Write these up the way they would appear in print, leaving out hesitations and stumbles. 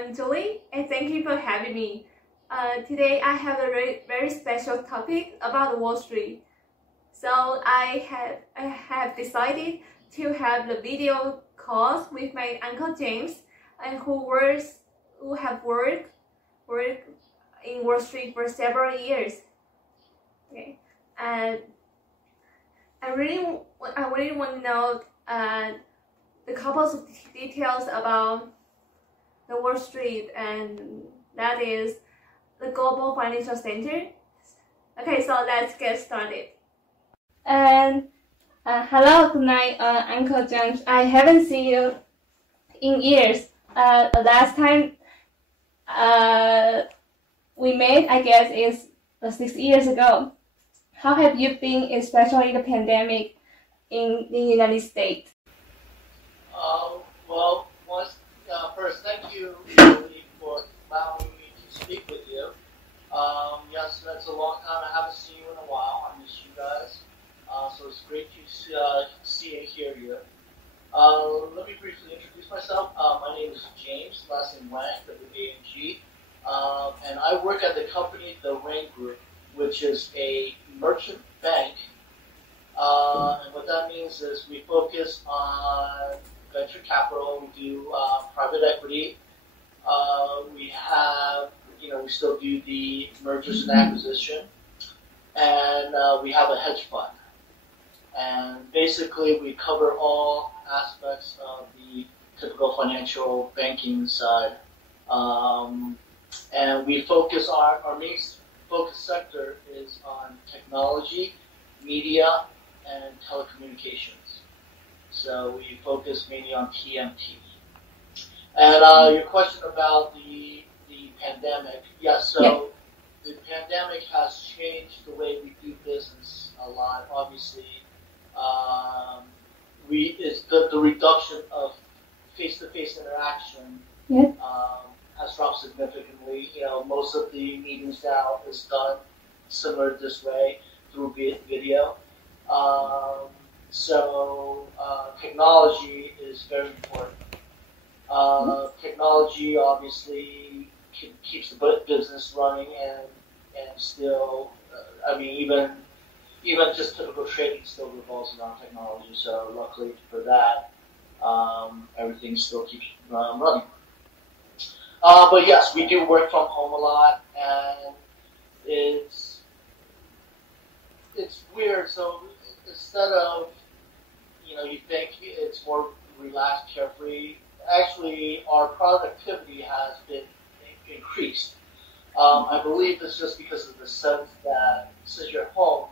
I'm Julie, and thank you for having me. Today I have a very special topic about Wall Street. So I have decided to have the video calls with my Uncle James, and who have worked in Wall Street for several years. Okay, and I really want to know the couple of details about the Wall Street, and that is the global financial center. Okay, so let's get started. And hello, good night, Uncle James. I haven't seen you in years. Last time we met, I guess, is 6 years ago. How have you been, especially the pandemic in the United States? Well, first, thank you, Julie, for allowing me to speak with you. Yes, that's a long time. I haven't seen you in a while. I miss you guys. So it's great to see and hear you. Let me briefly introduce myself. My name is James, last name Wang, W-A-N-G. And I work at the company, the Rain Group, which is a merchant bank. And what that means is we focus on venture capital. We do private equity. We still do the mergers and acquisition, and we have a hedge fund. And basically, we cover all aspects of the typical financial banking side. And we focus our main focus sector is on technology, media, and telecommunications. So we focus mainly on TMT. And your question about the pandemic, yes. So the pandemic has changed the way we do business a lot. Obviously, the reduction of face-to-face interaction has dropped significantly. Most of the meetings now is done similar this way through video. So technology is very important. Technology obviously keeps the business running, and still, even just typical trading still revolves around technology. So luckily for that, everything still keeps running. But yes, we do work from home a lot, and it's weird. So instead of, you think it's more relaxed, carefree, actually our productivity has been increased. I believe it's just because of the sense that since you're home,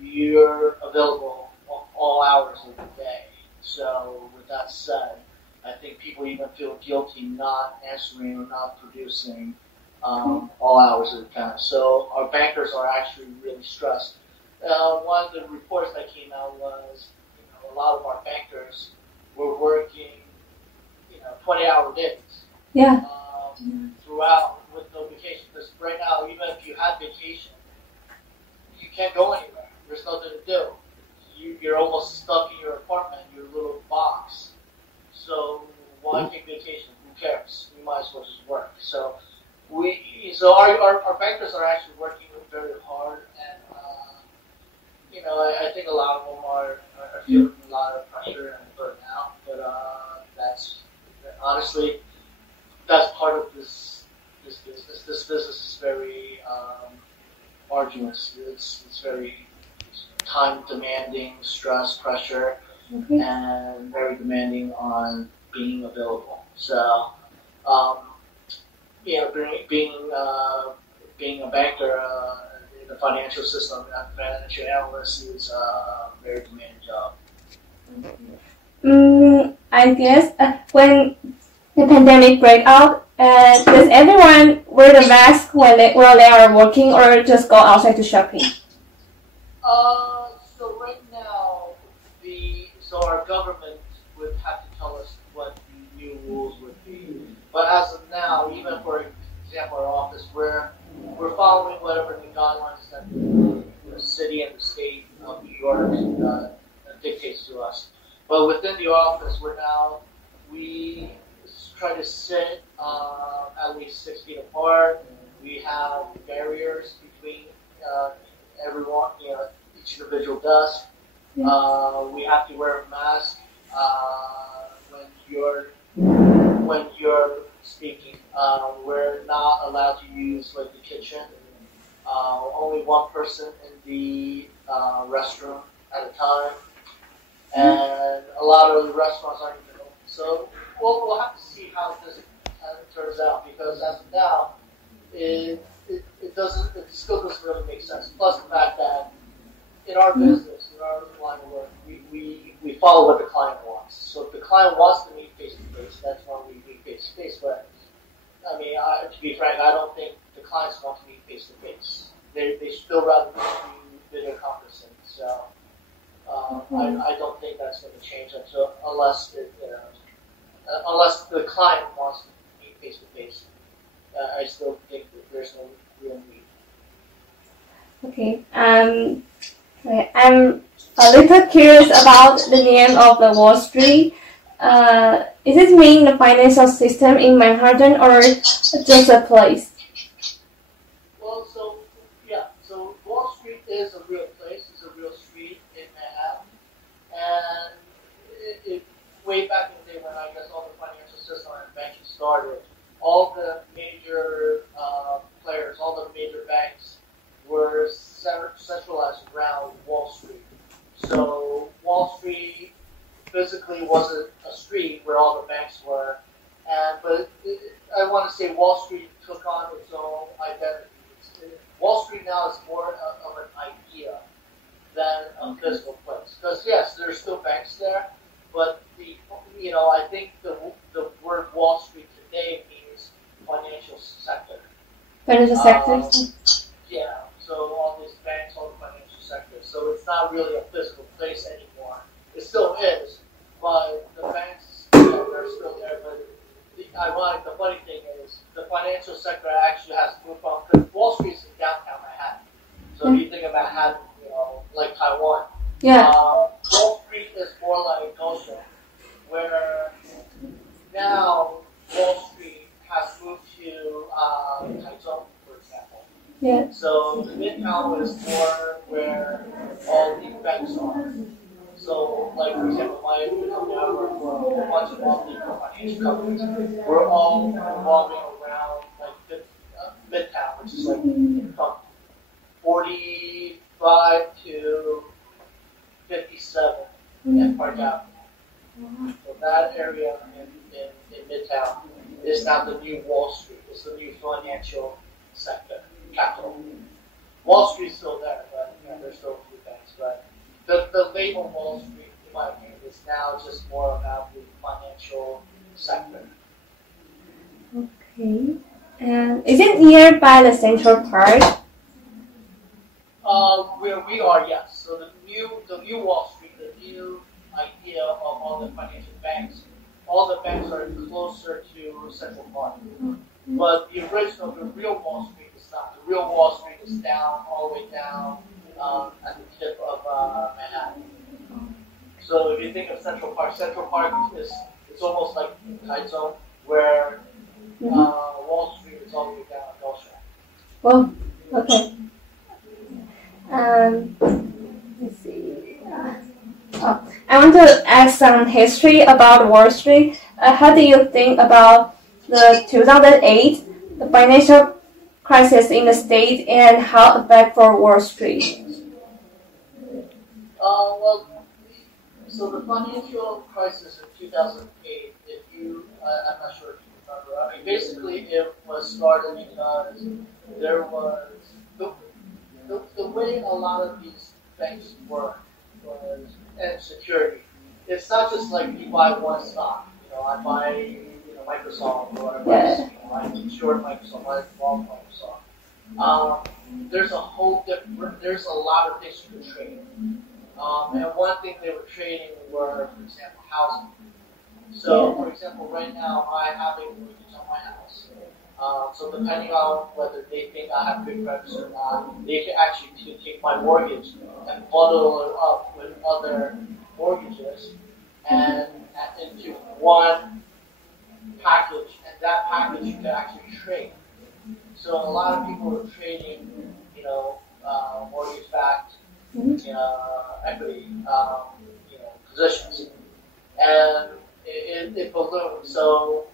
you're available all hours of the day. So with that said, I think people even feel guilty not answering or not producing all hours of the time. So our bankers are actually really stressed. One of the reports that came out was, a lot of our bankers were working, 20-hour days. Yeah. Throughout with no vacation. Because right now, even if you have vacation, you can't go anywhere. There's nothing to do. You're almost stuck in your apartment, your little box. So why take vacation? Who cares? You might as well just work. So our bankers are actually working very hard, and I think a lot of them are feeling a lot of pressure and burnout. But honestly, that's part of this business. This business is very arduous. It's very time demanding, stress, pressure, and very demanding on being available. So, being a banker in the financial system, a financial analyst is a very demanding job. I guess when the pandemic break out, does everyone wear the mask while they are working, or just go outside to shopping? So right now, our government would have to tell us what the new rules would be. But as of now, even for example, our office, we're following whatever the guidelines that the city and the state of New York dictates to us. But within the office, we try to sit at least 6 feet apart. We have barriers between everyone, each individual desk. We have to wear a mask when you're speaking. We're not allowed to use like the kitchen. Only one person in the restroom at a time, and a lot of the restaurants aren't even open. So we'll have to see how this turns out, because as of now, it still doesn't really make sense. Plus the fact that in our business, in our line of work, we follow what the client wants. So if the client wants to meet face to face, that's when we meet face to face. But I mean, to be frank, I don't think the clients want to meet face to face. They still rather do video conferencing. So I don't think that's going to change unless the client wants to meet face to face. I still think that there's no real need. Okay. I'm a little curious about the name of the Wall Street. Is it mean the financial system in Manhattan or just a place? Well, so Wall Street is a real place. It's a real street in Manhattan, and way back in the day when I guess all the financial system and banking started, all the major players, all the major banks were centralized around Wall Street. So Wall Street physically wasn't a street where all the banks were, but I want to say Wall Street took on its own identity. Wall Street now is more of an idea than a physical place. Because yes, there's still banks there, but I think the word Wall Street today means financial sector. Financial sector. Yeah. So all these banks, all the financial sector. So it's not really a physical place anymore. It still is, but the banks, they're still there. But the funny thing is, the financial sector actually has moved on, because Wall Street is in downtown Manhattan. So if you think of Manhattan, like Taiwan, Wall Street is more like Goshen, where now Wall Street has moved to Taiwan, for example. Yeah. So the Midtown is more where all the banks are. So, like for example, my company I work for, a bunch of all the financial companies, we're all revolving around like Midtown, which is like from 45 to 57 and Park Avenue. So that area in Midtown is now the new Wall Street. It's the new financial sector, capital. Wall Street's still there, but there's still a few banks. But the label Wall Street, in my opinion, is now just more about the financial sector. Okay. And is it nearby the Central Park? Where we are, yes. So the new Wall Street, the new idea of all the financial banks, all the banks are closer to Central Park. But the real Wall Street is not. The real Wall Street is down, all the way down at the tip of Manhattan. So if you think of Central Park it's almost like Taiwan, where Wall Street is all the way down at Goshen. Well, okay. Let's see. I want to ask some history about Wall Street. How do you think about the 2008, the financial crisis in the state, and how it affected for Wall Street? So the financial crisis in 2008, I'm not sure if you remember, I mean, basically it was started because there was, the way a lot of these banks work was, and security, it's not just like you buy one stock, I buy, Microsoft or whatever, I short Microsoft, I long Microsoft. There's a lot of things you can trade. And one thing they were trading were, for example, housing. So, for example, right now I have a mortgage on my house. So depending on whether they think I have good credit or not, they can actually take my mortgage and bundle it up with other mortgages and into one package that package you could actually trade. So a lot of people were trading, mortgage-backed equity, positions, and it ballooned. So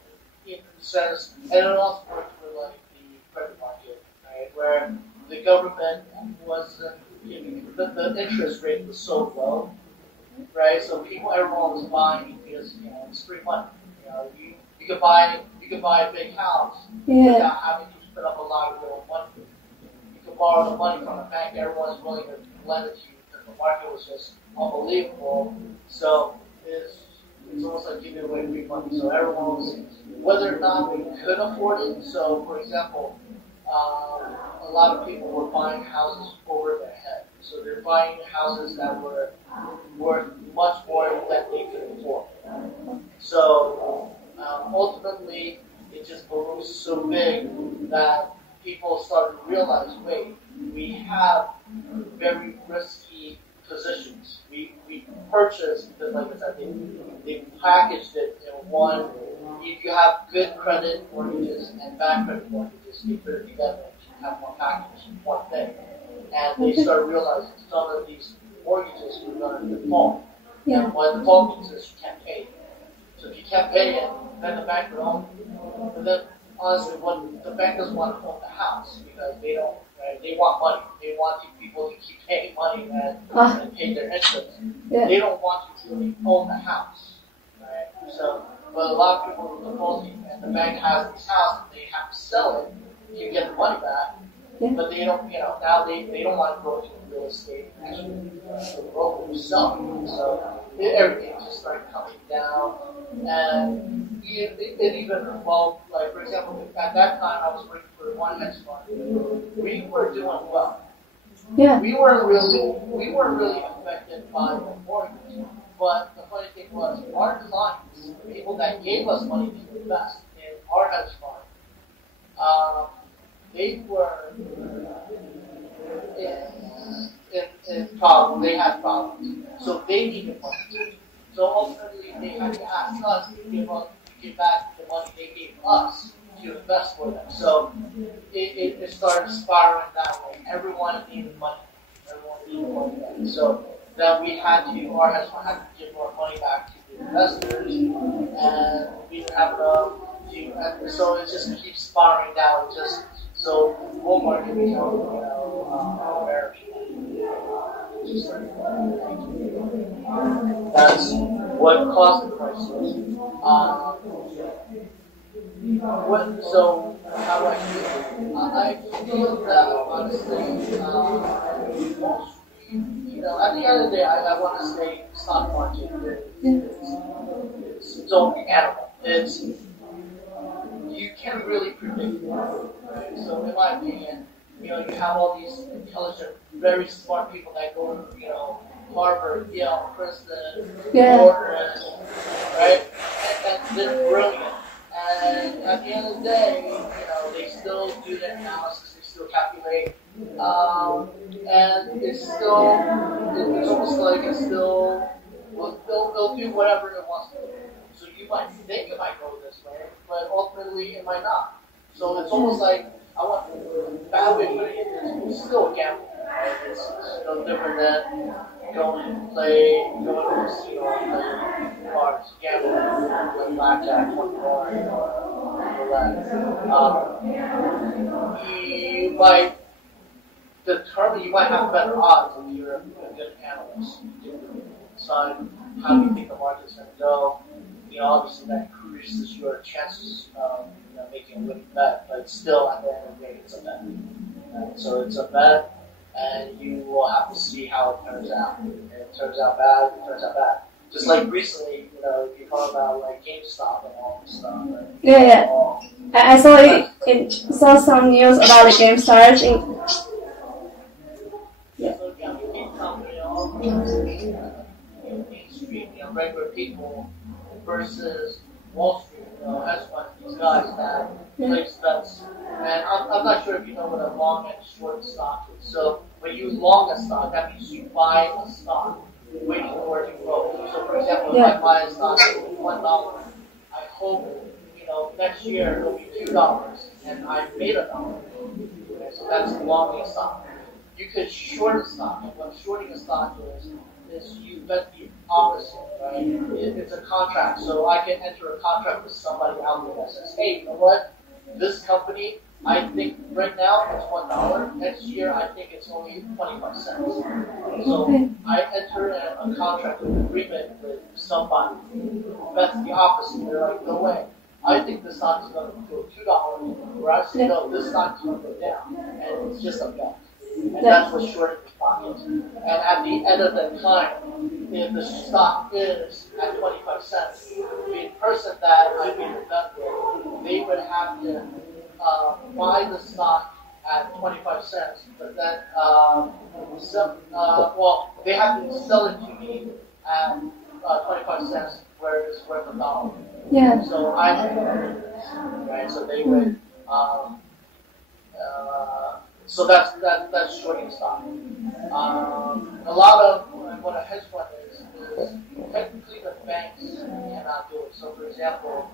in the sense, and it also worked for like the credit market, right, where the government wasn't giving the interest rate was so low, right? So everyone was buying because it's free money. You could buy a big house without having to put up a lot of real money. You could borrow the money from a bank. Everyone's willing to lend it to you because the market was just unbelievable. So it's almost like giving away free money. So everyone was, whether or not they could afford it. So for example, a lot of people were buying houses over their head. So they're buying houses that were worth much more than they could afford. So ultimately, it just ballooned so big that people started to realize, wait, we have very risky positions. We purchased, because like I said, they packaged it in one. You have good credit mortgages and bad credit mortgages. You put it together and have one package, one thing. And they started realizing some of these mortgages were going to default. And what default means is you can't pay it. So if you can't pay it, then the bank will own it. But then, honestly, the bank doesn't want to own the house because they don't. Right? They want money. They want people to keep paying money and pay their interest. They don't want you to really own the house. Right? So, but a lot of people are defaulting, and the bank has this house, and they have to sell it to get the money back. But they don't, now they don't want to go into real estate and actually the broker selling. So everything just started coming down, and it even involved, like for example, at that time I was working for one hedge fund. We were doing well. We weren't really affected by the mortgage. But the funny thing was, our clients, the people that gave us money to invest in our hedge fund, they were in problems. They had problems, so they needed money. So ultimately, they had to ask us to give back the money they gave us to invest for them. So it started spiraling that way. Everyone needed money. So then our hedge fund had to give more money back to the investors, and we didn't have enough. And so it just keeps spiraling down. So bull market became, bearish. That's what caused the crisis. So how do I feel? I feel that honestly, at the end of the day, I want to say stock market it's its own animal. You can't really predict it, right? So in my opinion, you have all these intelligent, very smart people that go to, Harvard, Yale, Princeton, Wharton, right? And they're brilliant. And at the end of the day, they still do their analysis, they still calculate, and it's almost like they'll do whatever it wants to do. So you might think it might go this way, but ultimately it might not. So it's almost like, bad way of putting it is it's still a gamble. Right? It's no different than going to a casino and play cards, gambling, play blackjack, 20 cards, or roulette. You might have better odds if you're a good analyst. You can decide how you think the market's going to go. Obviously that increases your chances of making a winning bet, but still at the end of the day, it's a bet. So it's a bet, and you will have to see how it turns out. And it turns out bad, it turns out bad. Just like recently, you talk about like GameStop and all this stuff. Right? Yeah. I saw some news about the GameStop. So big company, all Main Street, regular people versus Wall Street, hedge funds, these guys that place bets. And I'm not sure if you know what a long and short stock is. So when you long a stock, that means you buy a stock waiting for it to grow. So for example, if I buy a stock at $1, I hope, next year it'll be $2, and I made $1. Okay, so that's longing a stock. You could short a stock, and what shorting a stock is you bet the opposite, right? It's a contract, so I can enter a contract with somebody out there that says, hey, you know what? This company, I think right now it's $1. Next year, I think it's only 25 cents. So I enter a contract, an agreement with somebody. That's the opposite. They're like, no way. I think the stock is going to go $2, whereas no, this stock is going to go down, and it's just a bet. And that's what shorting the stock is. And at the end of the time, if the stock is at 25 cents, the person that I made a bet with, they would have to buy the stock at 25 cents, but then they have to sell it to me at 25 cents, where it's worth $1. Yeah. So I made right? So they would. So that's shorting stock. A lot of what a hedge fund is technically the banks cannot do it. So for example,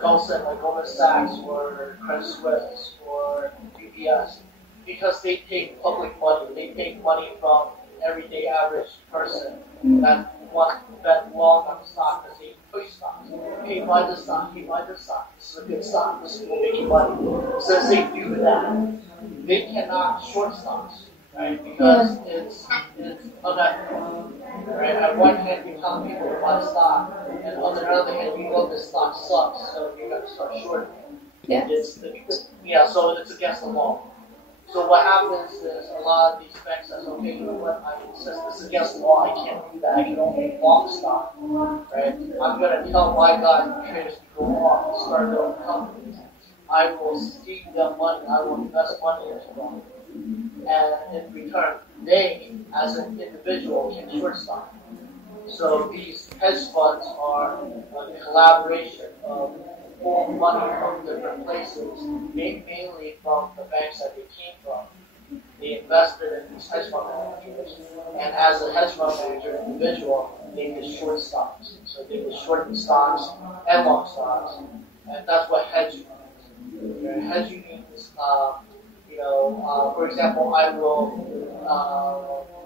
Goldman Sachs or Credit Suisse or UBS, because they take public money, they take money from everyday average person that wants to bet long on the stock because they push stocks. Hey, buy this stock, hey, buy this stock. This is a good stock, this will make you money. Since they do that, they cannot short stocks, right? Because it's unethical. Right? At one hand, you tell people to buy stock, and on the other hand, you know this stock sucks, so you got to start shorting. Yeah. So it's against the law. So what happens is a lot of these banks says, okay, you know what? Since this is against the law, I can't do that. I can only long stock, right? I'm going to tell my guys and traders to go off and start their own companies. I will seek them money. I will invest money into them. And in return, they, as an individual, can short stock. So these hedge funds are a collaboration of pull money from different places, mainly from the banks that they came from. They invested in these hedge fund managers, and as a hedge fund manager individual, they could short stocks. So they could short the stocks and long stocks, and that's what hedging is. Hedging means, for example, I will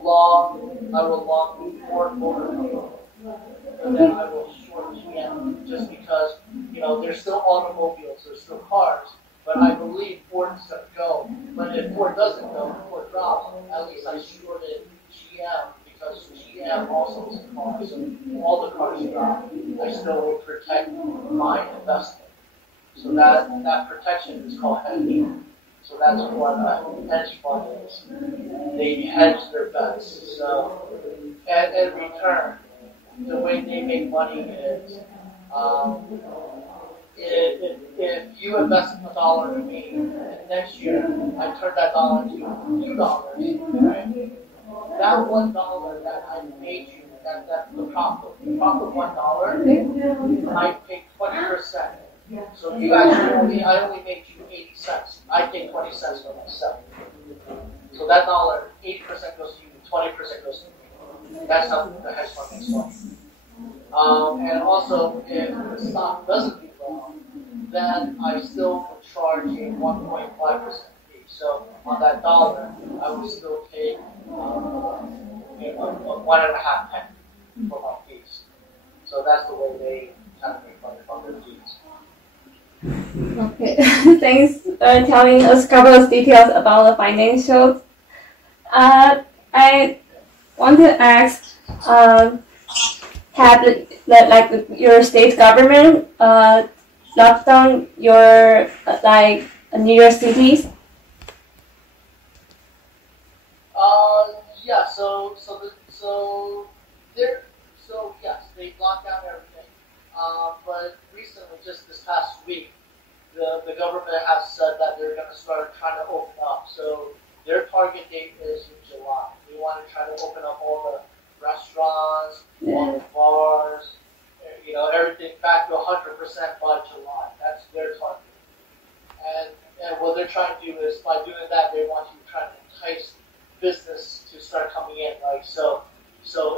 long Ford Motor Company, and then I will short GM just because there's still automobiles, there's still cars, but I believe Ford is going to go. But if Ford doesn't go, if Ford drops, at least I shorted GM because GM also is a car, so all the cars drop. I still will protect my investment. So that protection is called hedging. So that's what a hedge fund is. They hedge their bets. So, and in return, the way they make money is, if you invest $1 in me, and next year I turn that dollar to $2, right? That $1 that I made you, that's the profit. The profit $1, I pay 20%. So you actually I only made you 80 cents. I take 20 cents for myself. So that dollar, 80% goes to you, 20% goes to me. That's how the hedge fund makes money. And also, if the stock doesn't do well, then I still would charge a 1.5% fee. So on that dollar, I would still pay 1.5 cents for my fees. So that's the way they kind of make money from their fees. Okay, thanks for telling us a couple of details about the financials. I want to ask, have your state government locked down your New York cities? Yeah. So yes, they locked down everything. But recently, just this past week, the government has said that they're going to start trying to open up. So their target date is in July. They want to try to open up all the restaurants, all the bars, everything back to 100% by July. That's their target. And what they're trying to do is, by doing that, they want to try to entice business to start coming in. So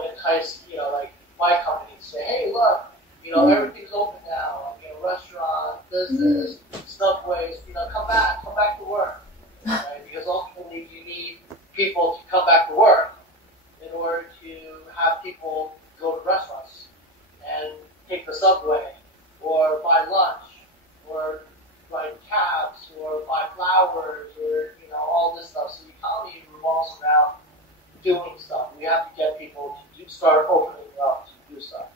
entice, my company to say, hey, look, everything's open now. Restaurants. business, subways, come back to work, right? Because ultimately you need people to come back to work in order to have people go to restaurants and take the subway or buy lunch or ride cabs or buy flowers or all this stuff. So the economy revolves around doing stuff. We have to get people to start opening up to do stuff.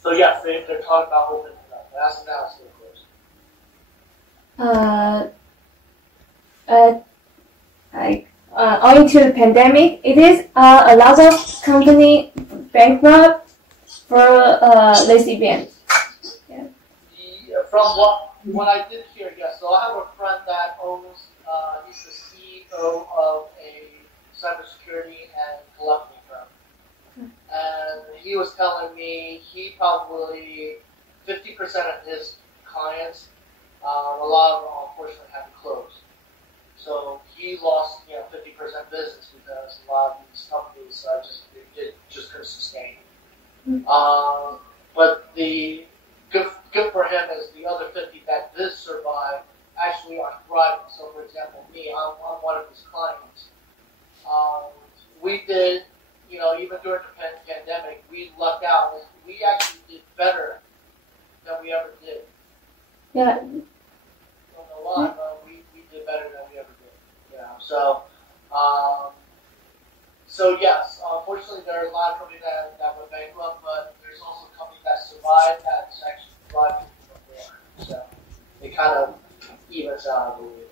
So yes, they're talking about opening up. That's an answer, of course. Owing to the pandemic, it is a lot of company bankrupt for this event. Yeah. From what I did hear, yes. So I have a friend that owns. He's the CEO of a cybersecurity and telephony firm, and he was telling me he probably 50% of his clients, a lot of them unfortunately had to close. So he lost 50% business because a lot of these companies just couldn't sustain. But the good for him is the other 50 that did survive actually are thriving. So for example, me, I'm one of his clients. We did, even during the pandemic, we lucked out. We actually did better than we ever did. Yeah. I don't know why, but we did better than we ever did. So yes, unfortunately there are a lot of companies that went bankrupt, but there's also companies that survived that's actually thriving from there. So it kind of evens out, I believe.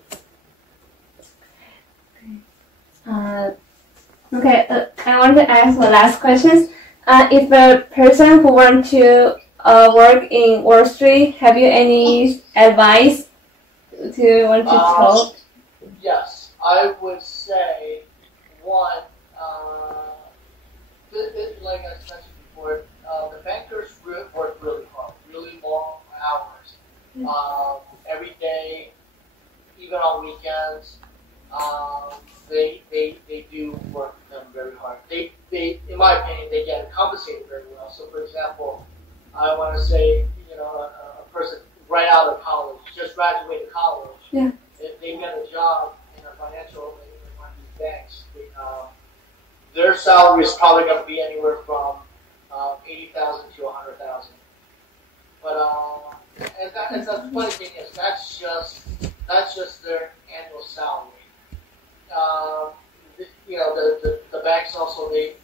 Okay, I want to ask the last questions. If a person who wants to work in Wall Street, have you any advice to tell? Yes, I would say one. Like I mentioned before, the bankers work really hard, really long hours, every day, even on weekends. They do work them very hard. They, in my opinion, they get compensated very well. So, for example, I want to say, a person right out of college, just graduated college, if they get a job in a financial, in one of these banks, their salary is probably going to be anywhere from $80,000 to $100,000. But and the funny thing is, that's just their annual salary. The banks also the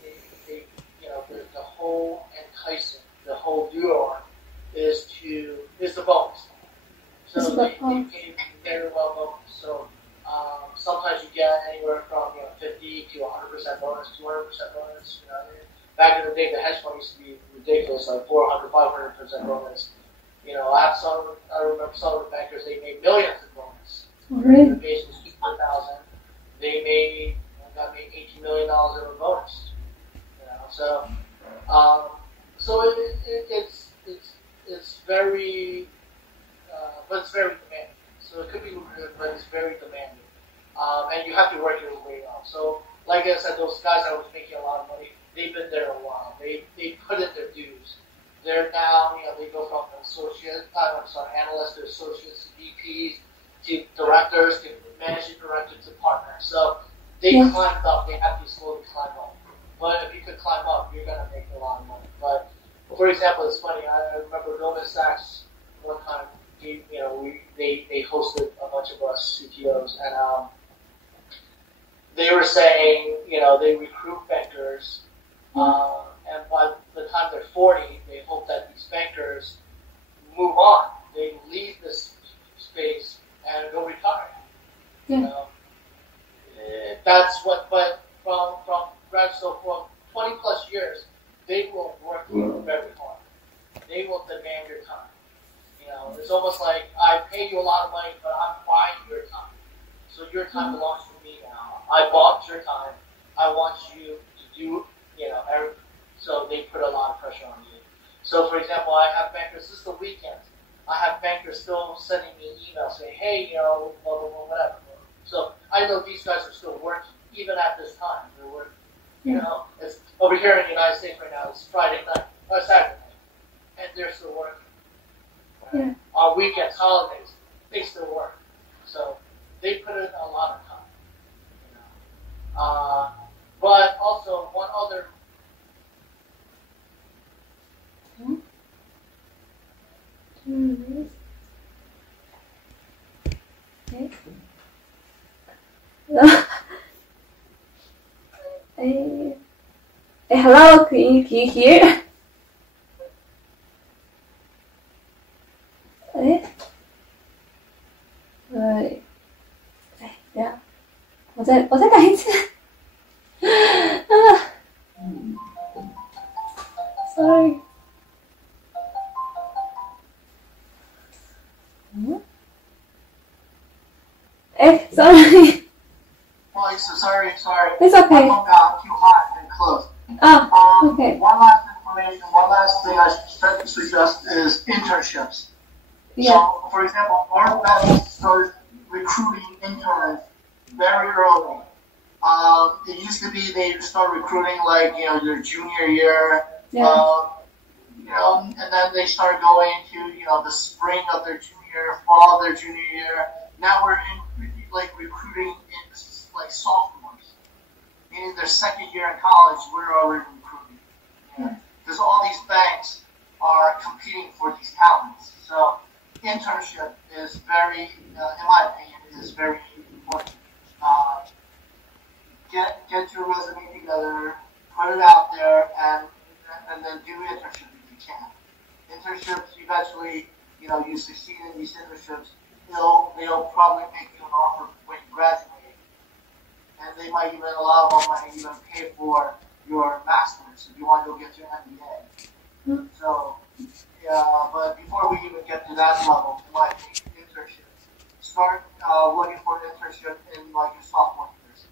whole enticing, the whole lure is the bonus. So they pay very well bonus. So sometimes you get anywhere from 50 to 100% bonus, 200% bonus. Back in the day, the hedge fund used to be ridiculous, like 400, 500% bonus. I remember some of the bankers, they made millions in bonus. Really? The base was 200,000. They got made $18 million in a bonus. So it's very, but it's very demanding. So it could be lucrative, but it's very demanding. And you have to work your way up. So, like I said, those guys that was making a lot of money, they've been there a while. They put in their dues. They're now, they go from analysts to associates, to VPs, to directors, to managing directors, to partners. So they climbed up. They have to slowly climb up. But if you could climb up, you're going to make a lot of money. But for example, it's funny. I remember Goldman Sachs one time. They hosted a bunch of us CTOs, and they were saying, they recruit bankers, and by the time they're 40, they hope that these bankers move on. They leave this space and go retire. That's what. But from grad school, for 20 plus years, they will work very hard. They will demand your time. It's almost like I pay you a lot of money, but I'm buying your time. So your time belongs to me now. I bought your time. I want you to do, everything. So they put a lot of pressure on you. So for example, I have bankers, this is the weekend. I have bankers still sending me emails saying, hey, blah, blah, blah, whatever. So I know these guys are still working, even at this time. They're working. It's over here in the United States right now, it's Friday night, or Saturday night. And they're still working. Yeah. On weekends, holidays, they still work. So they put in a lot of time. You know. But also one other. Okay. Hello, can you hear? Yeah. 我再打一次。Sorry. Sorry. Oh, sorry. It's okay. My phone got too hot and closed. Okay. One last thing I suggest is internships. Yeah. So, for example, our bank started recruiting interns very early. It used to be they start recruiting like, your junior year. Yeah. And then they start going to, the spring of their junior, fall of their junior year. Now we're recruiting in like sophomores, meaning their second year in college. We're already recruiting because all these banks are competing for these talents. So internship is very, in my opinion, is very important. Get your resume together, put it out there, and then do internship if you can. Internships eventually, you succeed in these internships. They'll probably make you an offer when you graduate, and they might even, a lot of them might even pay for your master's if you want to go get your MBA. So, but before we even get to that level, in my opinion, internship, start looking for an internship in like your sophomore years.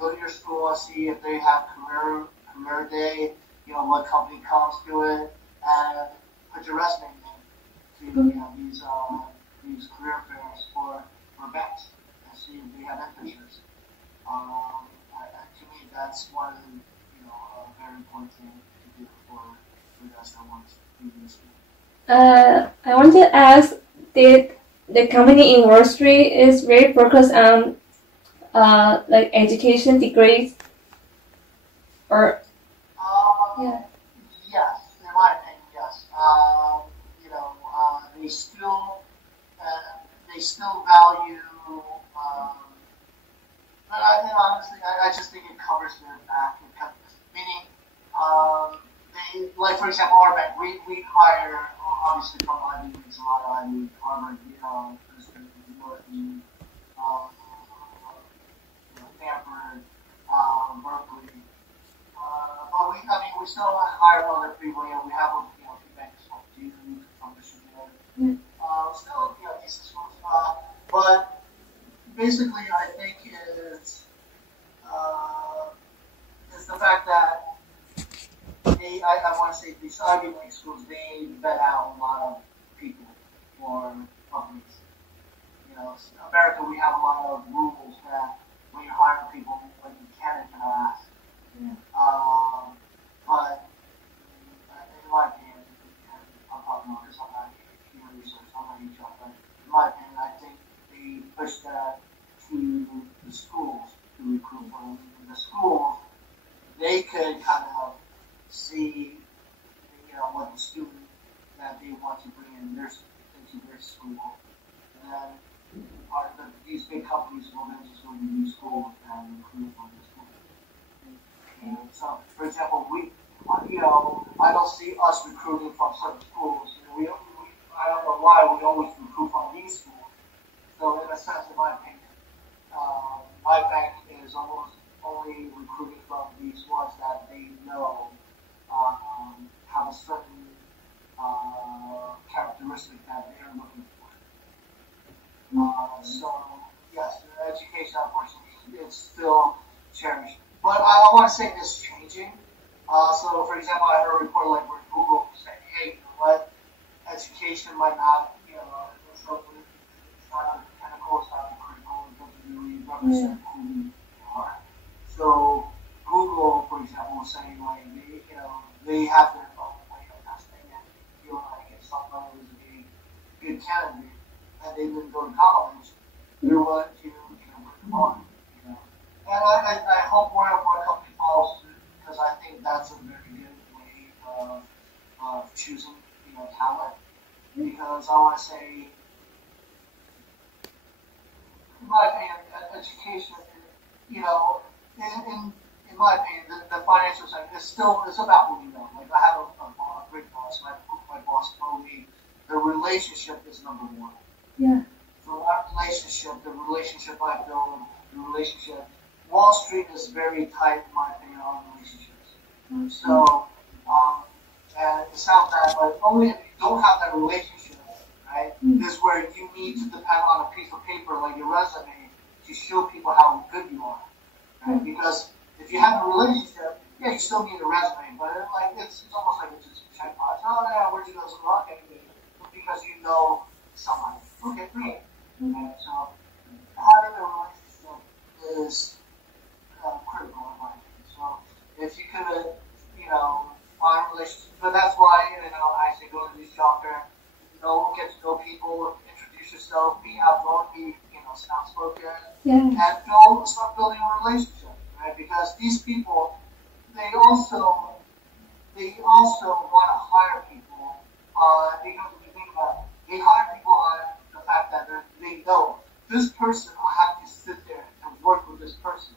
Go to your school and see if they have career day. What company comes to it, and put your resume in to these career fairs for banks and see if they have internships. To me, that's one of the very important thing to do for us that want to do this. I want to ask, did the company in Wall Street is very focused on like education degrees or Yes, in my opinion, yes. They still value, but honestly, I just think it covers their back. Meaning, they, like for example, our bank, we hire obviously from Ivy Leagues, a lot of Ivy League, Harvard, Princeton, Norton, Stanford, Berkeley. But we still hire other people. We have a few banks from Duke, from Michigan. Still, decent schools. But basically, I think it's the fact that I want to say these Ivy League schools, they vet out a lot of people for companies. America, we have a lot of rules that when you hire people, when you can and cannot ask. But in my opinion, and I'm talking about this, I'm not human research, I'm not HR, but in my opinion, I think they push that to the schools to recruit from. In the schools, they could kind of see, what the student that they want to bring into their school, and then these big companies will then just go to these schools and recruit from the school. So, for example, I don't see us recruiting from certain schools. I don't know why we always recruit from these schools. So, in a sense, in my opinion, my bank is almost only recruiting from these ones that they know have a certain characteristic that they're looking for. So, yes, education, unfortunately, it's still cherished. But I want to say this is changing. So, for example, I heard a report like where Google said, hey, you know what, education might not, it's not technical, it's not critical, it doesn't really represent who you are. So, Google, for example, was saying, like, they have their own way of testing, and good candidate and they didn't go to college, you're willing to bring them on. And I hope more and more companies follow suit, because I think that's a very good way of choosing talent. Because I want to say, in my opinion, education, in my opinion, the financial sector it's about what you know. Like I have a great boss. My boss told me the relationship is number one. Yeah. So that relationship I build, the relationship. Wall Street is very tight, in my opinion, on relationships. Okay. So, and it sounds bad, but only if you don't have that relationship, right, is where you need to depend on a piece of paper like your resume to show people how good you are. Right? Because if you have a relationship, yeah, you still need a resume, but it's almost like it's just a checkbox. Oh yeah, where'd you go to school? Okay, because you know someone. Okay, great. Okay, so having a relationship is critical in my opinion. So if you could, find relationships, but that's why I say go to these job fairs, get to know people, introduce yourself, be outgoing, be outspoken, and start building a relationship, right? Because these people, they also want to hire people. Because if you think about it, they hire people on the fact that they know this person, I have to sit there and work with this person.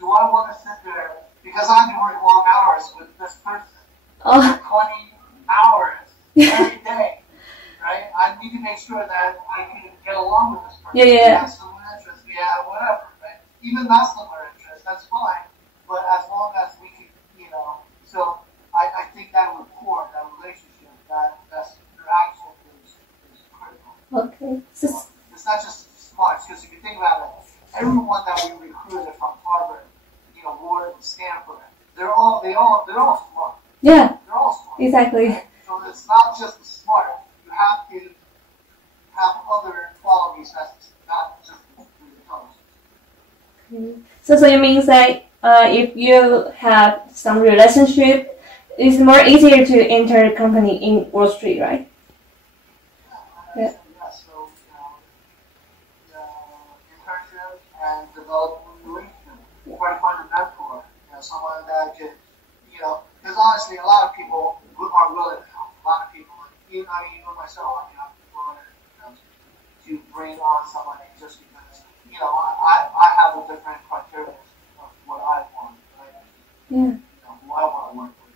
Do I want to sit there because I have to work long hours with this person? 20 hours every day, right? I need to make sure that I can get along with this person. Yeah. That's similar interest, whatever, right? Even not similar interest, that's fine. But as long as we can, so I think that rapport, that relationship, that interaction is critical. Okay. It's not just smarts, because if you think about it, everyone that we recruited from Harvard, Wharton, Stanford, they're all smart. Yeah. They're all smart. Exactly. Right? So it's not just the smart. You have to have other qualities that's not just the intelligence. Okay. So it means that if you have some relationship, it's more easier to enter a company in Wall Street, right? Yeah. So internship and develop a relationship. Try to find a mentor, someone that could, because honestly, a lot of people are willing to help. A lot of people, even myself, I'm willing to bring on somebody just because, I have a different criteria of what I want, right? Yeah. Who I want to work with.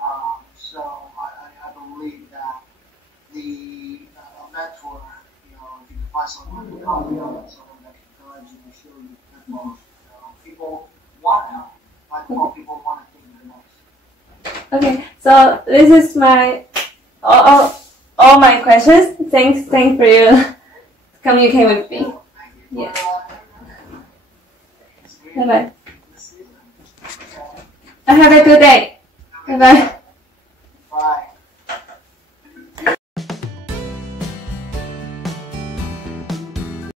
Right? So I believe that a mentor, if you can find someone who can help you out, someone that can guide you and show you good motion, people want to help. People want to think they're nice. Okay, so this is my all my questions. Thanks for you communicate with me. Yeah. Bye bye. Have a good day. Bye bye.